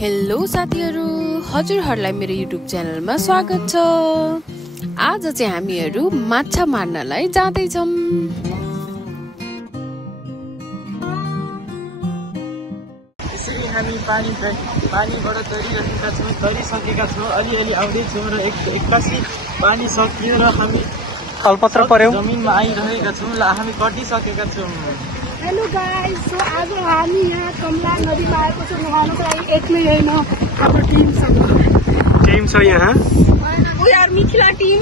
Hello साथीहरु, हजुरहरुलाई मेरो YouTube च्यानलमा स्वागत छ। आज चाहिँ हामीहरु माछा मार्नलाई जाँदै छौं। यसरी हामी पानीबाट तरिसकेका छौं। अलिअलि आउँदै छौं र एक्कासी पानी सकियो र हामी अलपत्र पर्यौं। जमिनमा आइरहेका छौं र हामी कटिसकेका छौं। हेलो गाइस, सो आज हामी यहाँ कमला नदीमा आएको छौँ नुहाउनको लागि। एक्लै होइन, हाम्रो टिम छ यहाँ। We are Mithila team.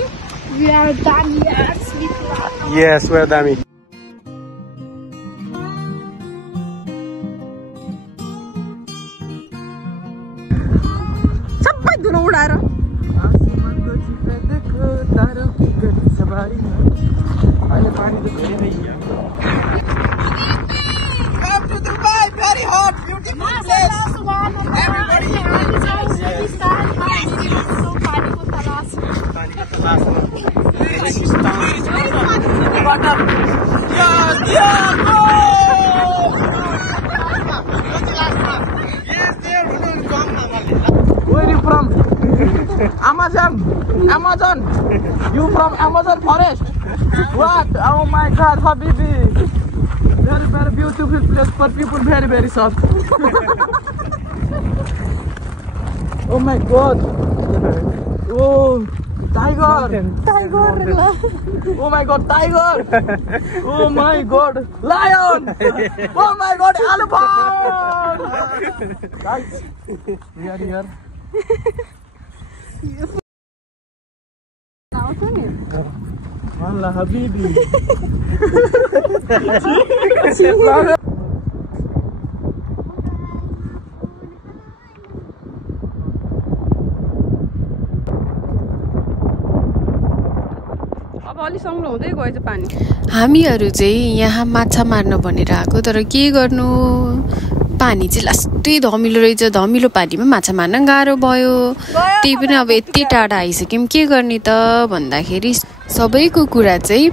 We are दामी यार्स मिथिला। Yes, we are दामी। सबै धुलो उडाएर आसमानको चित्र देखो तारो की गति सवारी। अहिले पानी त धेरै नै छ। Very hot, beautiful place. Everybody. Where are you from? Amazon. You from Amazon forest? What? Oh my God, Habibi. Very beautiful place for people, very soft. Oh my God! Oh, tiger! Oh my God, tiger! Oh my God, lion! Oh my God, elephant! Guys, we are here. Wallah Habibi. अब अलि सङ्लो हुँदै गएछ पानी। हामीहरु चाहिँ यहाँ माछा मार्न भनेर आएको, तर के गर्नु, पानी चाहिँ लास्टै धमिलो रहेछ। धमिलो पानीमा माछा मार्न गाह्रो भयो। त्यही पनि अब यति टाढा आइसक्यौँ, के गर्ने त भन्दाखेरि सबैको कुरा चाहिँ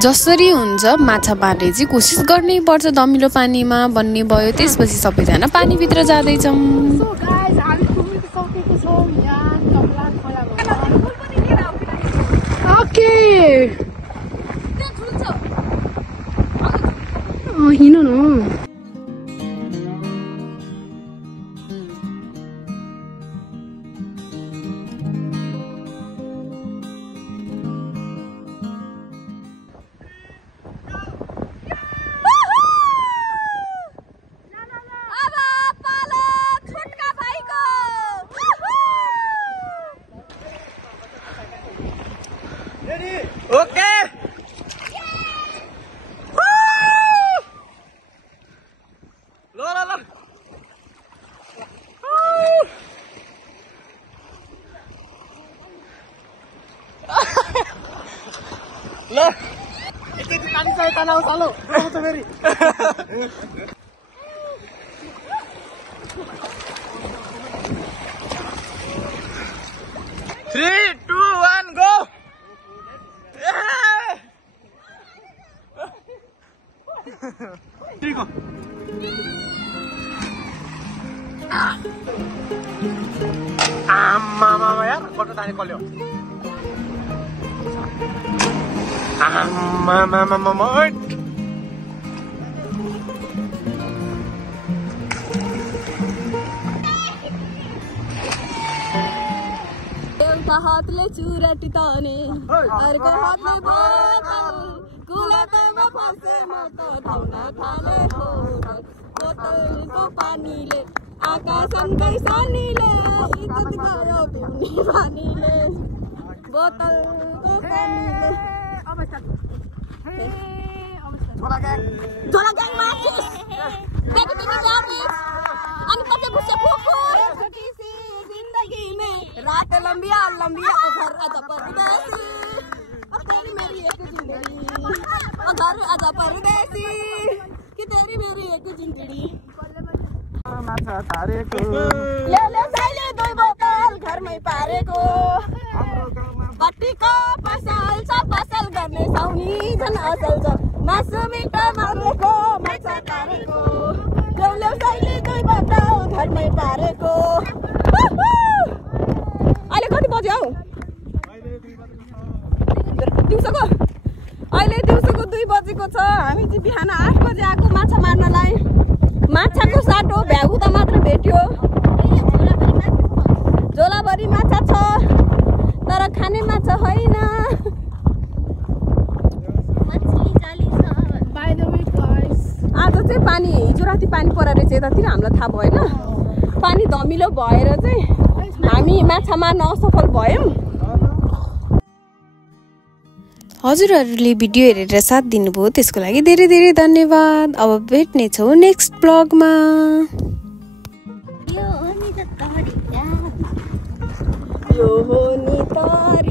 जसरी हुन्छ माछा मार्ने चाहिँ कोसिस गर्नै पर्छ धमिलो पानीमा भन्ने भयो। त्यसपछि सबैजना पानीभित्र जाँदैछौँ। हिँड न। Okay. Lo. Lo. Itu tadi saya tanah salo. Kamu tuh beri. 3, 2, 1, go. Tiga. Mama ya, foto tadi kolio. Mama. एउटा हातले चुराटी ताने, अर्को हातले बोतल, कुलातैमा फसे म त ढाउन थाले हो। बोतलको पानीले आकाशकै सानीले इज्जत गयो पिउने पानीले। बोतलको पानीले झोला ग्याङ मार्चिस देखि जाबी अनि पछि भुसे फुफु छोटी सी जिंदगी में रात लंबिया घर आजा परदेसी। अब तेरी मेरी एक जिंदगी, घर आजा परदेसी कि तेरी मेरी एक जिंदगी। माछा तारेको ले साइले दुई बोतल घरमै पारेको। बट्टीको पसल छ, पसल गर्ने साउनी झन् असल छ। मासु मिठो मारेको माछा तारेको। ले साइले दुई बोतल घरमै पारेको अहिले कति बज्यो हौ दिउँसोको अहिले दिउँसोको 2 बजेको छ हामी चाहिँ बिहान 8 बजे आएको माछा मार्नलाई माछाको साटो भ्यागुदा मात्र भेट्यो झोलाभरि माछा छ तर खाने माछा होइन आज चाहिँ पानी हिजो राति पानी परेर चाहिँ यतातिर हामीलाई थाहा भएन पानी धमिलो भएर चाहिँ हामी माछा मार्न असफल भयौँ हजुरहरूले भिडियो हेरेर साथ दिनुभयो त्यसको लागि धेरै धेरै धन्यवाद अब भेट्ने छौँ नेक्स्ट ब्लगमा यो हो नि तरी